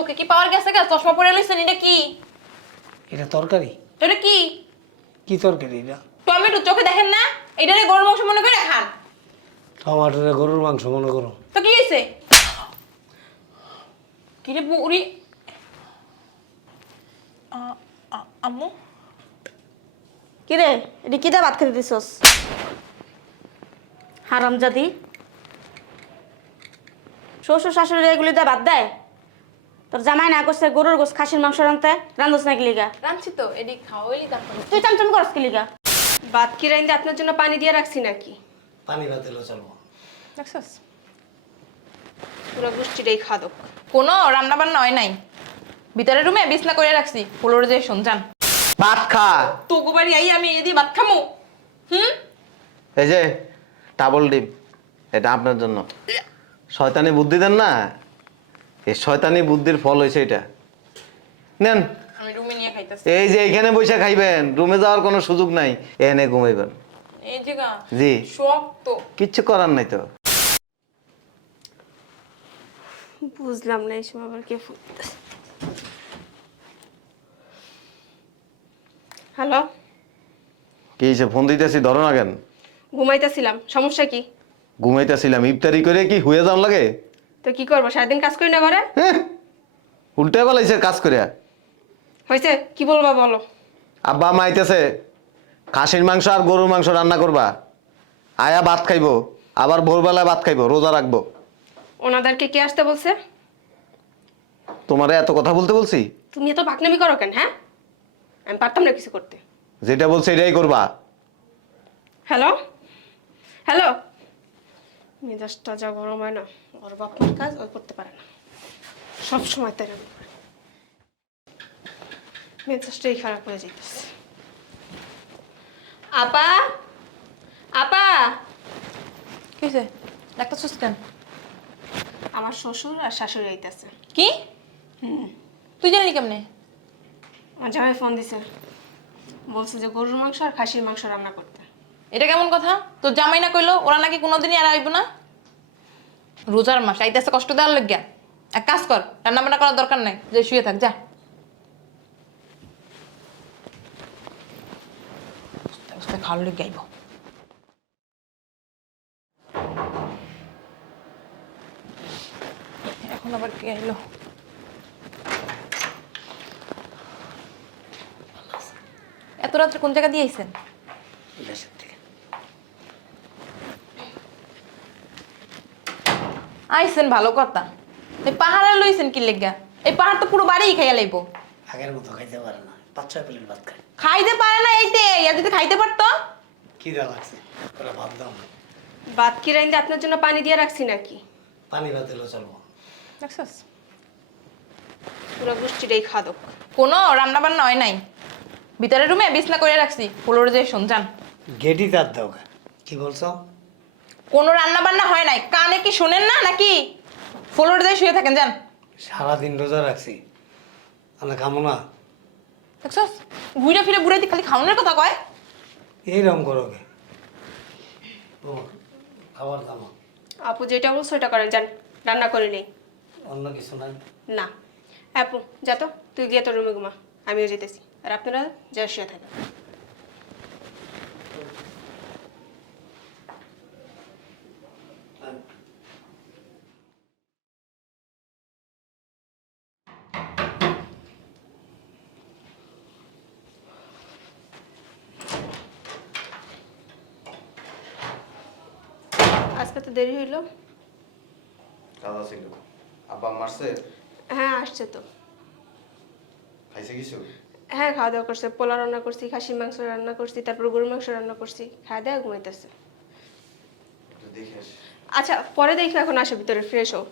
চোখে কি পাওয়ার গেছে গা? চশমা পরে লইছেন এটা কি? এটা তরকারি। এটা কি? কি তরকারি এটা? টমেটো চোখে দেখেন না? এটারে গরুর মাংস মনে করে খান। টমাটোরে গরুর মাংস মনে করো। তো কি হয়েছে কি রে বুড়ি? আ- আ- আম্মু? কিরে এটি কিতা ভাত খেতে দিছস? হারাম জাদি শ্বশুর শাশুড়ি এগুলি দিয়ে ভাত দেয়? তোর জামাই না করছে গরুর গোস খাসির মাংস রানতে রান্ধস না কিলিগা রাঁধছি তো এডি খাওয়াইলি তারপর। তুই চামচাম করস কিলিগা ভাত কি রাইন্দে আপনার জন্য পানি দিয়ে রাখছি নাকি? পানি ভাত এলো চলবো। দেখছস পুরো গোষ্ঠীটাই খাদক। কোনো রান্না বান্না হয় নাই। ভিতরে রুমে বিছনা করে রাখছি। ফুলোর যে শুনজান ভাত খা। তো গোবারি আই আমি এদি ভাত খামু। হুম? এই যে ডাবল ডিম এটা আপনার জন্য। শয়তানি বুদ্ধি দেন না? এই শয়তানি বুদ্ধির ফল হয়েছে এটা। নেন। আমি রুমে নিয়ে খাইতেছি। এই যে এখানে বসে খাইবেন রুমে যাওয়ার কোনো সুযোগ নাই। এনে ঘুমাইবেন। এই যে গা জি। কিচ্ছু করার নাই তো। বুঝলাম না এই সময় আবার কে ফোন হ্যালো? কি হয়েছে? ফোন দিতেছি ধরো না কেন। ঘুমাইতেছিলাম। সমস্যা কি? ঘুমাইতেছিলাম। ইফতারি করে কি হুয়ে যাওয়ার লাগে? তো কি করব? সারাদিন কাজ করি না ঘরে? হ্যাঁ। উল্টে বেলাইছে কাজ করিয়া হয়েছে কি বলবা বলো? আব্বা মাইতেছে খাসির মাংস আর গরুর মাংস রান্না করবা। আয়া ভাত খাইবো আবার ভোরবেলায় ভাত খাইবো রোজা রাখব। ওনাদেরকে কে আসতে বলছে? তোমারে এত কথা বলতে বলছি? তুমি এত বাকনামি করো কেন হ্যাঁ? আমি পারতাম না কিছু করতে। যেটা বলছে এটাই করবা। হ্যালো? হ্যালো? মেজাজটা যা গরম হয় না। ওর বাপমার কাজ ওই করতে পারে না। সব সময় তাই করে। মেজাজটাই খারাপ হয়ে যাইতেছে। আপা? আপা? কি হয়েছে ডাক্তার সুস্কেন আমার শ্বশুর আর শাশুড়ি আইতেছে। কি? তুই জানি কেমনে? আমার জামাই ফোন দিছে। বলছে যে গরুর মাংস আর খাসির মাংস রান্না করতে। এটা কেমন কথা? তোর জামাই না কইলো ওরা নাকি কোনোদিনই আর আইব না? রোজার মাস, আইতেছে কষ্ট দেওয়ার লজ্ঞা এক কাজ কর রান্না বান্না করার দরকার নাই, যে শুয়ে থাক, যা। খাওয়ার লজ্ঞা আইব। এখন আবার কে এলো এত রাত্রে কোন জায়গা দিয়ে আইছেন দেশের থেকে আইছেন ভালো কথা। এই পাহাড়ে লইছেন কি লেগা? এই পাহাড় তো পুরো বাড়িই খাইয়া লাইব। আগের মতো খাইতে পারে না। পাঁচ ছয় প্লেট ভাত খায়। খাইতে পারে না এইতে আর যদি খাইতে পারতো। খিদা লাগছে। ওরা ভাত দাও ভাত কি রাইন্দে আপনার জন্য পানি দিয়ে রাখছি নাকি? পানি ভাত এলো চলবো। দেখছস? পুরো গোষ্ঠীটাই খাদক। কোনো রান্না বান্না হয় নাই। ভিতরে রুমে বিছনা করে রাখছি। ফুলোর যে শুনজান। গেটি তার দাও কি বলছো? কোনো রান্না বান্না হয় নাই। কানে কি শোনেন না নাকি? ফুলোর যে শুয়ে থাকেন যান। সারাদিন রোজা রাখছি। আমরা খামো না। দেখছস? ঘুরে ফিরে বুড়াইতে খালি খাওয়ানোর কথা কয়। এইরকম করো কে? ও, খাবার দামো আপু যেটা বলছো ওটা করেন যান। রান্না করে নেই। অন্য কিছু নাই। না। আপু যা তো তুই গিয়ে তোর রুমে ঘুমা। আমিও যেতেছি। আর আপনারা যা শুয়ে থাকেন আজকে তো দেরি হইল। দাদা ছিল আব্বা মারছে হ্যাঁ আসছে তো। খাইছে কিছু? হ্যাঁ খাওয়া দাওয়া করছে। পোলা রান্না করছি খাসির মাংস রান্না করছি তারপর গরুর মাংস রান্না করছি। খাওয়া দাওয়া ঘুমাইতেছে। আচ্ছা পরে দেখি এখন আসো ভিতরে ফ্রেশ হও।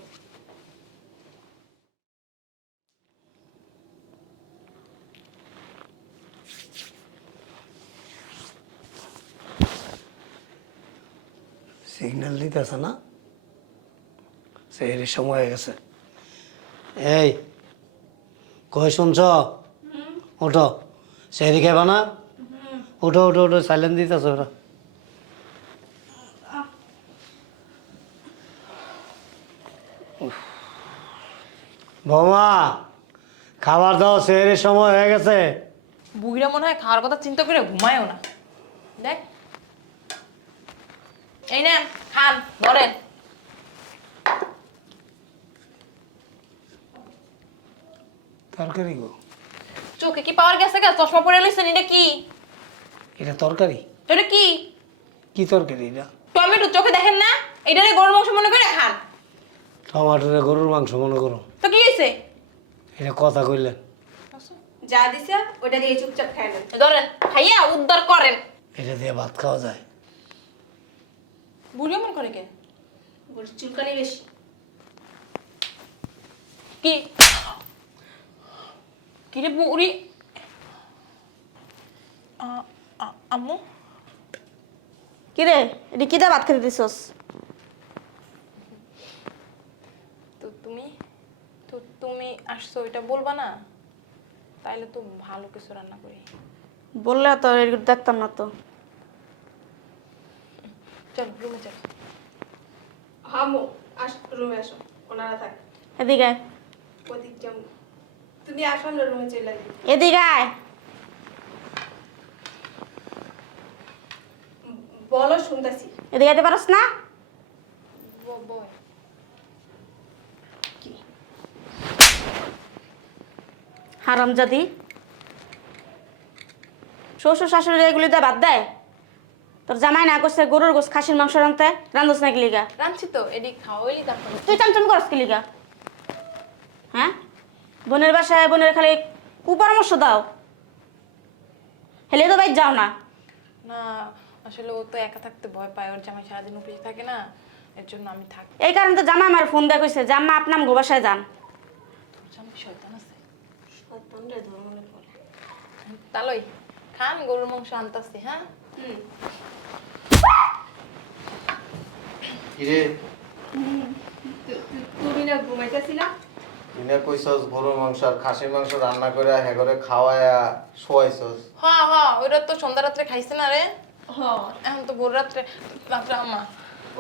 সিগন্যাল দিতেছে না? সেই সময় হয়ে গেছে। এই কই শুনছ? ওঠো। সেরি খাইবা না? উঠো উঠো উঠো সাইলেন্ট দিতেছে ওরা। বৌমা খাবার দাও সেহের সময় হয়ে গেছে। বুড়িরা মনে হয় খাওয়ার কথা চিন্তা করে ঘুমায়ও না। দেখ। এই নেন খান ধরেন। তরকারি গো। চোখে কি পাওয়ার গেছে গা? চশমা পরে এটা কি? এটা তরকারি? এটা কি? কি তরকারি এটা? টমেটো চোখে দেখেন না? এটারে গরুর মাংস মনে করে খান। টমাটোরে গরুর মাংস মনে করো। তো কি হয়েছে এটা কথা কইলেন। যা দিছে ওটা দিয়ে চুপচাপ খাই নেন। ধরেন খাইয়া উদ্ধার করেন। এটা দিয়ে ভাত খাওয়া যায়। বুড়িও মন করে কে? বলছি চুলকানি বেশি। কি? কি রে বুড়ি? আ- আ- আম্মু? কিরে এটি কিতা ভাত খেতে দিছস? তো তুমি তো তুমি আসছো এটা বলবা না? তাইলে তো ভালো কিছু রান্না করি। বললে তো দেখতাম না তো। চল রুমে চল। হামো আস রুমে আসো ওনারা থাক। এদিকে আয়। ওদিক তুমি আসো আমরা রুমে চলে আসবি এদিকে আয়। বলো শুনতেছি। এদিকে যেতে পারস না? বয় হারামজাদি। শ্বশুর শাশুড়ি এগুলি দিয়ে বাদ দেয়? তোর জামাই না করছে গরুর গোস খাসির মাংস রানতে রান্ধস না গিলিগা রাঁধছি তো এদিক খাওয়াইলি তারপরে তুই চামচাম করস গিলিগা হ্যাঁ? বোনের বাসায় বোনের খালি কুপরামর্শ দাও। হেলে তো বাইর যাও না। না আসলে ও তো একা থাকতে ভয় পায় ওর জামাই সারাদিন অফিসে থাকে না এর জন্য আমি থাকি এই কারণে তো জামাই আমার ফোন দিয়ে কইছে জাম্মা আপনার গো বাসায় যান। তোর জামাই শয়তান আছে। শয়তানরে ধর্মনে বলে তালই খান গরুর মাংস আনতাছি হ্যাঁ? কিরে তুমি না ঘুমাইতেছিলা? তুই না কইছস গরুর মাংস আর খাসির মাংস রান্না করে হ্যাঁ করে খাওয়ায়া শোয়াইছস। হ্যাঁ হ্যাঁ ওইটা তো সন্ধ্যা রাত্রে খাইছে না রে। হ। এখন তো ভোর রাত্রে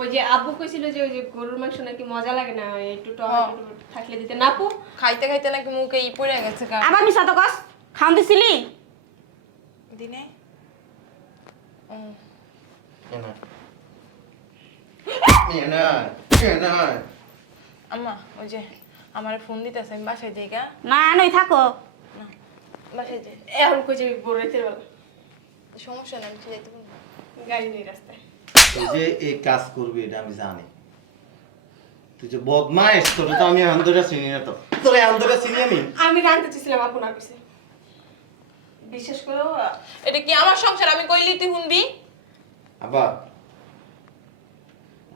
ওই যে আব্বু কইছিল যে ওই যে গরুর মাংস নাকি মজা লাগে না একটু টক। থাকলে দিতে। নাপু? খাইতে খাইতে নাকি মুখে ই পড়ে গেছে গা। আবার মিশা তো কস? খাওন দিছিলি? দিনে? আম্মা ওই যে আমার ফোন দিতেছে আমি বাসায় যাই গা। না নই থাকো। না বাসায় যাই। এখন কই যে বড় রাতের বেলা সমস্যা নেই আমি যাইতে পারব গাড়ি নেই রাস্তায়। তুই যে এই কাজ করবি এটা আমি জানি। তুই যে বদমাইশ তোর তো আমি আন্দোরা চিনি না তো। তোর আন্দোরা চিনি আমি? আমি চেয়েছিলাম আপু না কইছে। বিশেষ করে এটা কি আমার সংসার? আমি কইলি তুই শুনবি আবা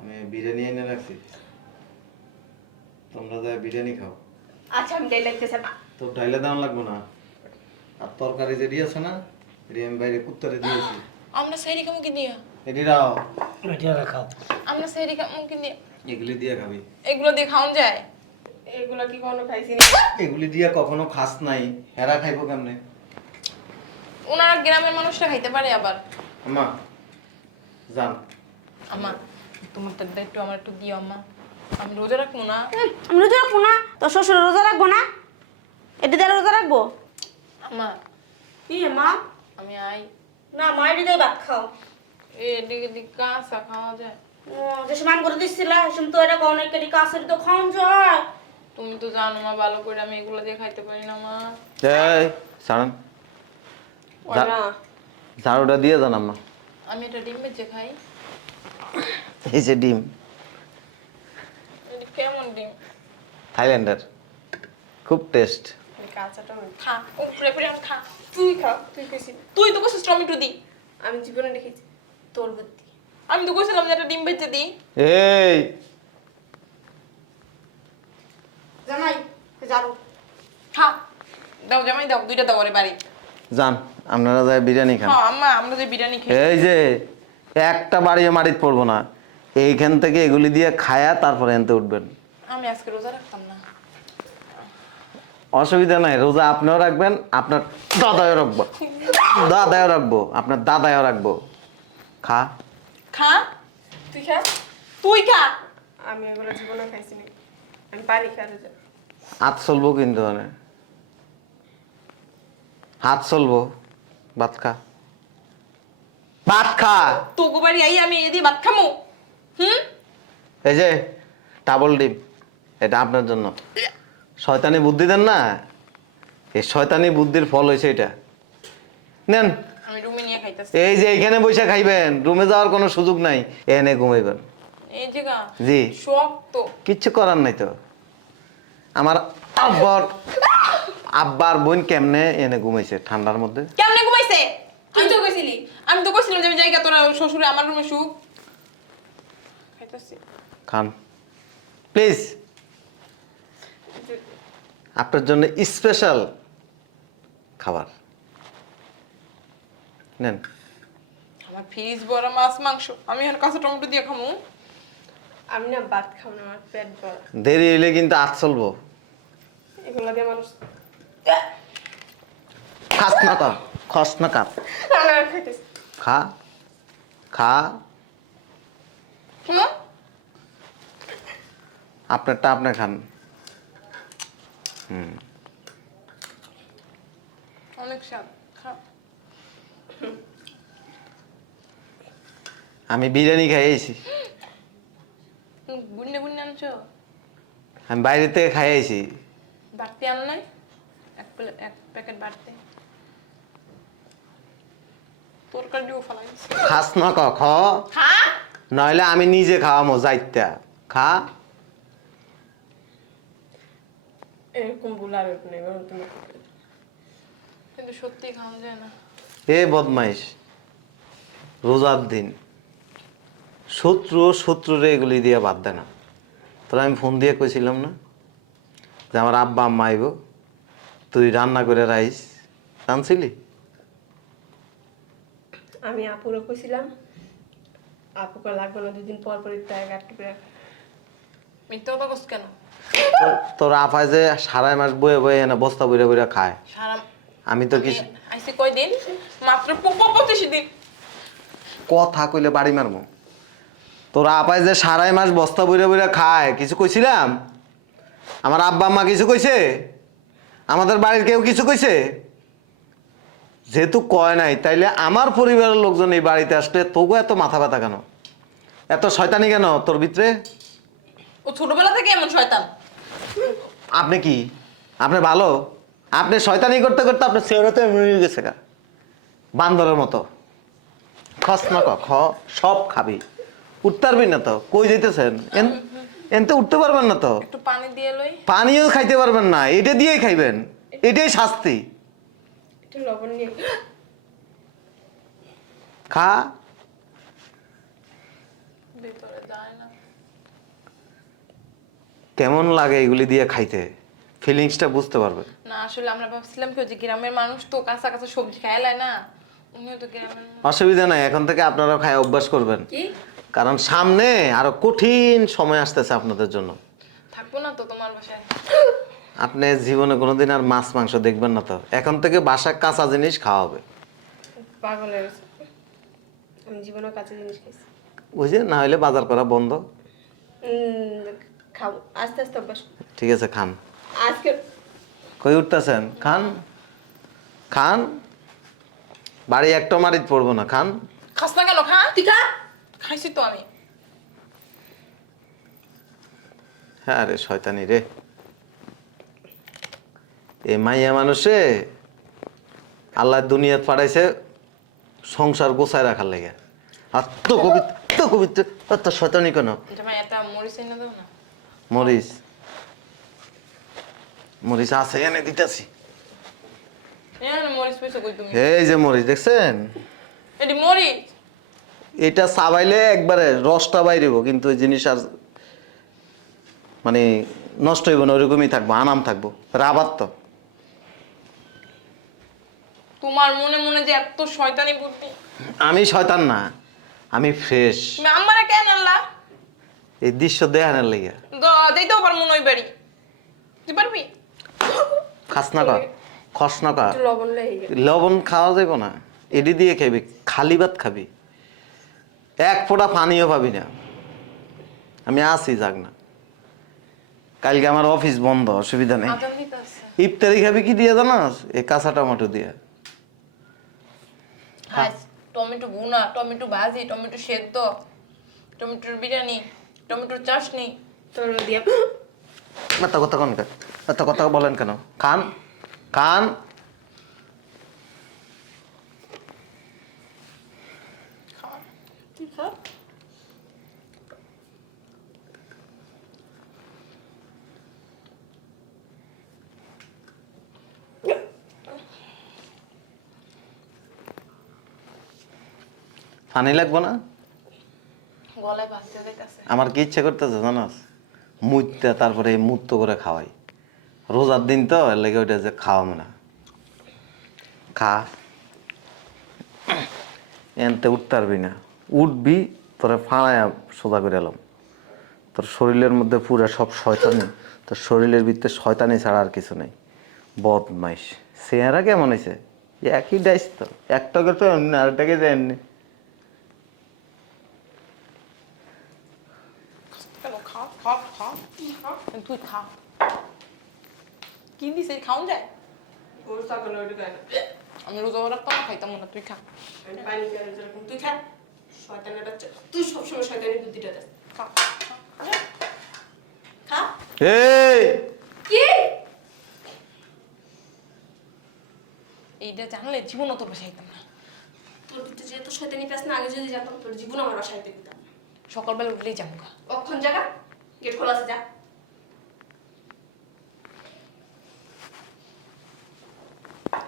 আমি বিরিয়ানি এনে রাখছি। তোমরা যা বিরিয়ানি খাও। আচ্ছা আমি লাগতেছে ডাইলে দাম লাগবে না। আর তরকারি আছে না এটি আমি বাইরে কুত্তারে দিয়েছি। আমরা সেরি কামু কি দিয়া? এটি রাও এটা রাখাও আমরা সেরি কামু কি দিয়া? এগুলি দিয়ে খাবি। এগুলো দিয়ে খাওন যায়? এগুলো কি কোনো খাইছি না? এগুলি দিয়ে কখনো খাস নাই। হেরা খাইবো কেমনে? ওনারা গ্রামের মানুষরা খাইতে পারে আবার। আম্মা জান আম্মা তোমার তো একটু আমার একটু দিও আম্মা। আমি রোজা রাখব না। আমি রোজা রাখব না? তোর শ্বশুর রোজা রাখব না? এটি দিয়ে রোজা রাখব? আম্মা। কি মা? আমি আই। না মা এটি দিয়ে ভাত খাও। এদিকে দিকে কাঁচা খাওয়া যায়। যে সময় করে দিচ্ছিল সে তো এটা কোনো একটি কাছের তো খাওয়ান যায়। তুমি তো জানো মা ভালো করে আমি এগুলো দিয়ে খাইতে পারি না মা। এই সারান। ওরা ঝাড়ুটা দিয়ে যান আম্মা। আমি এটা ডিম বেজে খাই। এই যে ডিম। এটা কেমন ডিম? থাইল্যান্ডের। খুব টেস্ট কাঁচাটা খা ও ফ্রে ফ্রে খা তুই খা তুই কইছি তুই তো কইছিস টমেটো দি। আমি জীবনে দেখেছি তোর বুদ্ধি। আমি তো কইছিলাম যে একটা ডিম বেজে দিই এই! জামাই যাব খা দাও জামাই দাও দুইটা দাও ওরে বাড়ি। যান। আপনারা যায় বিরিয়ানি খান। হ্যাঁ আম্মা আমরা যে বিরিয়ানি খাই এই যে একটা বাড়িও মাটিতে পড়ব না। এইখান থেকে এগুলি দিয়ে খায়া তারপরে এনতে উঠবেন। আমি আজকে রোজা রাখতাম না। অসুবিধা নাই রোজা আপনিও রাখবেন আপনার দাদাও রাখব। দাদাও রাখব আপনার দাদাও রাখব। খা। খা? তুই খা? তুই খা! আমি এগুলো জীবনে খাইছি না। আমি পারি খাতে যা হাত চলবো কিন্তু মানে হাত চলবো ভাত খা ভাত খা তোকে বাড়ি আই আমি এদি ভাত খামু হুম? এই যে ডাবল ডিম। এটা আপনার জন্য। শয়তানি বুদ্ধি দেন না? এই শয়তানি বুদ্ধির ফল হয়েছে এটা। নেন। আমি রুমে নিয়ে খাইতেছি। এই যে এখানে বসে খাইবেন। রুমে যাওয়ার কোনো সুযোগ নাই। এনে ঘুমাইবেন। এই জি। শক্ত। কিচ্ছু করার নাই তো। আমার আব্বার আব্বার বোন কেমনে এনে ঘুমাইছে ঠান্ডার মধ্যে? কেমনে ঘুমাইছে? তুই তো কইছিলি। আমি তো কইছিলাম যে আমি জায়গা তোরা শ্বশুরে আমার রুমে শুক। খাইতেছি। খান। প্লিজ। আপনার জন্য স্পেশাল খাবার। নেন। আমার ফিস বড় মাছ মাংস। আমি আর কাঁচা টমেটো দিয়ে খামু। আমি না ভাত খাও না আমার পেট ভরা। দেরি হইলে কিন্তু আজ চলবো। এগুলো দিয়ে মানুষ খাস না কর খস না কাপ। খা খা। আপনারটা আপনি খান। হুম। অনেক স্বাদ খা আমি বিরিয়ানি খাইয়েছি। আমি বাইরে থেকে খাইয়েছি বাড়তি আনো নাই এক প্লেট এক প্যাকেট বাড়তি তরকারিও খাস না ক খ। খা? নইলে আমি নিজে খাওয়ামো যাইতা খা। এরকম ভুল আর নেই তুমি কিন্তু সত্যি খাওয়া যায় না। এ বদমাইশ রোজার দিন। শত্রু শত্রুরে এগুলি দিয়ে বাদ দেয় না। তোরা আমি ফোন দিয়ে কইছিলাম না যে আমার আব্বা আম্মা আইব। তুই রান্না করে রাইস রাঁধছিলি আমি আপুরও কইছিলাম আপুকে লাগবে না দুদিন পর পর আগে আটকে করে মিথ্যা কথা কস কেন? তোর- আপায় যে সারাই মাস বয়ে বয়ে এনে বস্তা বইরা বইরা খায়। সারা আমি তো কিছু আইসি কয়দিন? মাত্র প- প- পঁচিশ দিন। কথা কইলে বাড়ি মারবো তোর আপায় যে সারাই মাস বস্তা বইরা বইরা খায় কিছু কইছিলাম? আমার আব্বা আম্মা কিছু কইছে? আমাদের বাড়ির কেউ কিছু কইছে? যেহেতু কয় নাই তাইলে আমার পরিবারের লোকজন এই বাড়িতে আসলে তবু এত মাথা ব্যথা কেন? এত শয়তানি কেন তোর ভিতরে? ও ছোটবেলা থেকে এমন শয়তান। আপনি কি? আপনি ভালো? আপনি শয়তানি করতে করতে আপনার চেহারাতে মরে গেছে গা। বান্দরের মতো। খস না খ সব খাবি। উঠতে পারবি না তো? কই যেতেছেন এনতে উঠতে পারবেন না তো? একটু পানি দিয়ে লই। পানিও খাইতে পারবেন না এটা দিয়েই খাইবেন। এটাই শাস্তি। একটু লবণ নিয়ে খা। ভিতরে যায় না। কেমন লাগে এগুলি দিয়ে খাইতে? ফিলিংসটা বুঝতে পারবেন। না আসলে আমরা ভাবছিলাম কি ওই যে গ্রামের মানুষ তো কাঁচা কাঁচা সবজি খায় না উনিও তো গ্রামের অসুবিধা নাই এখন থেকে আপনারাও খায় অভ্যাস করবেন। কি? কারণ সামনে আরও কঠিন সময় আসতেছে আপনাদের জন্য। থাকব না তো তোমার বাসায়। আপনি জীবনে কোনোদিন আর মাছ মাংস দেখবেন না তো। এখন থেকে বাসা কাঁচা জিনিস খাওয়া হবে। পাগল হয়ে গেছে আমি জীবনে কাছে জিনিস খাইছি। ওই না হলে বাজার করা বন্ধ। উম, খাব। আস্তে আস্তে অভ্যাস করব। ঠিক আছে খান। আজকে কই উঠতেছেন? খান। খান। বাড়ি একটা মারিত পড়ব না। খান। খাস না কেন? খা তুই খা। খাইছি তো আমি। হ্যাঁ রে শয়তানি রে। এ মাইয়া মানুষে আল্লাহ দুনিয়াত পাঠাইছে সংসার গোছায় রাখার লেগে। আর তো পবিত্র পবিত্র এত শয়তানি কেন? মরিচ মরিচ। আছে এনে দিতেছি। এই যে মরিচ দেখছেন? এটি মরিচ। এটা চাবাইলে একবারে রসটা বাইরেব কিন্তু ওই জিনিস আর মানে নষ্ট হইব না ওইরকমই থাকব আনাম থাকব রাবার তো। তোমার মনে মনে যে এত শয়তানি বুদ্ধি। আমি শয়তান না আমি ফ্রেশ। কেন আনলা? এই দৃশ্য দেখানোর লেগে যাইতেও পার মনে ওই বাড়ি। তুই পারবি? খাস না কর খস না কর লবণ লবণ খাওয়া যাবে না এডি দিয়ে খাবি খালি ভাত খাবি। এক ফোঁটা পানিও পাবি না। আমি আসি যাক না। কালকে আমার অফিস বন্ধ অসুবিধা নেই। ইফতারি খাবি কি দিয়ে জানাস এই কাঁচা টমেটো দিয়ে। টমেটো ভুনা টমেটো ভাজি টমেটো সেদ্ধ টমেটোর বিরিয়ানি টমেটোর চাটনি। তোর দিয়া এত কথা কোন এত কথা বলেন কেন? খান খান। পানি লাগবো না? গলায় ভাসতে যাইতেছে। আমার কি ইচ্ছে করতেছে জানাস মুইতে তারপরে মুক্ত করে খাওয়াই। রোজার দিন তো এর লেগে ওইটা যে খাওয়াবো না। খা। এনতে উঠতে পারবি না। উঠবি তোরে ফাঁড়ায় সোজা করে এলাম। তোর শরীরের মধ্যে পুরো সব শয়তানি। তোর শরীরের ভিতরে শয়তানি ছাড়া আর কিছু নেই। বদমাইশ। চেহারা কেমন হয়েছে একই ডাইস তো। একটাকে তো এমনি আরেকটাকে যে এমনি কেন খা খা খা খা তুই খা কি দিছে খাওন যায় ওর ছাগল ওইটা খায় না আমি রোজা রাখতাম না খাইতাম না তুই খা পানি তুই খা শয়তানের বাচ্চা তুই সবসময় শয়তানি বুদ্ধিটা দেস খা খা এই কি এইটা জানলে জীবনও তোর বাসায় আইতাম না তোর ভিতরে যেহেতু শয়তানি পাস না আগে যদি জানতাম তোর জীবন আমার বাসায় দিতাম সকালবেলা উঠলেই যাব কখন জায়গা গেট খোলা আছে যা।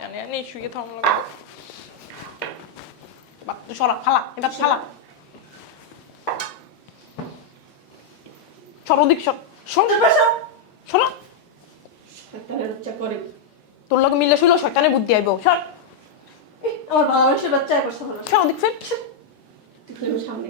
জানি জানি শুয়ে থাম লাগবে বাপ তুই সরা ফালা এটা ফালা। সর ওদিক সর। সর। সরা শয়তানের বাচ্চা করে। তোর লগে মিলে শুইলো শয়তানে বুদ্ধি আইব। সর। আমার মানুষের বাচ্চা সর। ওদিক তুই সামনে।